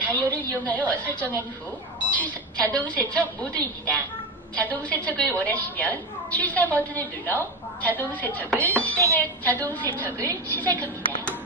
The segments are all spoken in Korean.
다이얼을 이용하여 설정한 후 취사, 자동 세척 모드입니다. 자동 세척을 원하시면 취사 버튼을 눌러 자동 세척을 실행할 자동 세척을 시작합니다.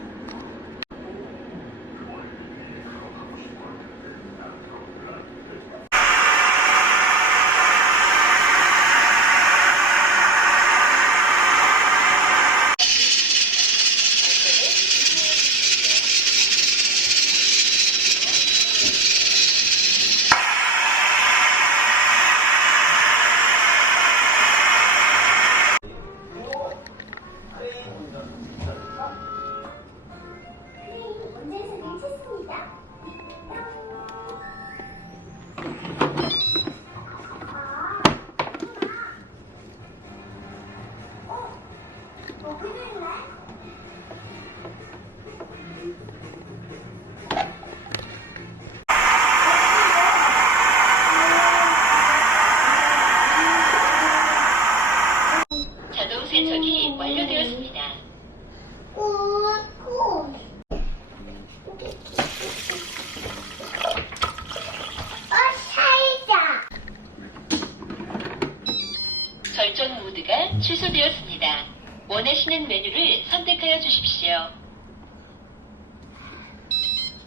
모드가 취소되었습니다. 원하시는 메뉴를 선택하여 주십시오.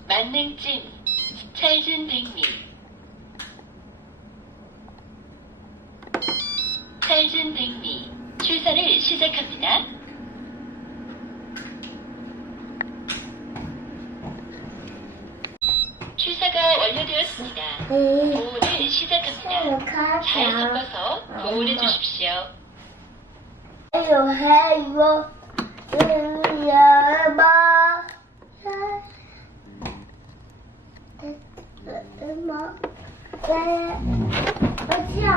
만능찜, 찰진 백미, 찰진 백미, 출사를 시작합니다. 출사가 완료되었습니다. 음, 고온을 시작합니다. 잘 섞어서 고온해 주십시오. 이거 해 이거 이거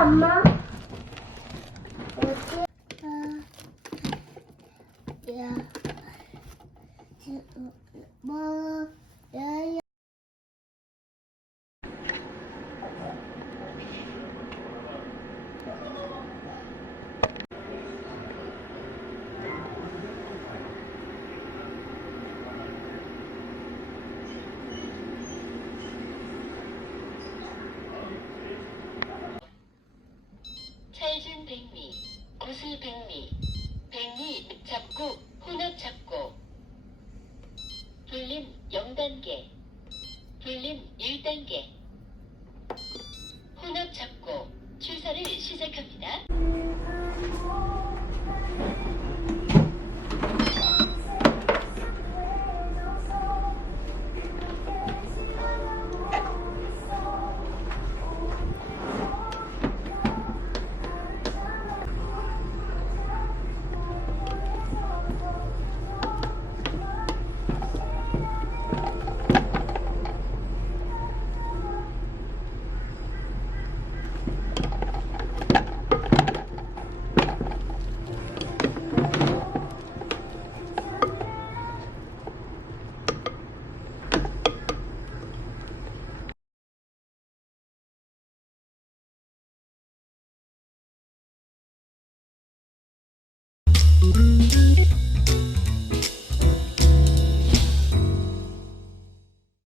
엄마 왜 백미, 구슬 백미, 백미 잡고 혼합 잡고, 불림 0단계, 불림 1단계, 혼합 잡고 출사를 시작합니다.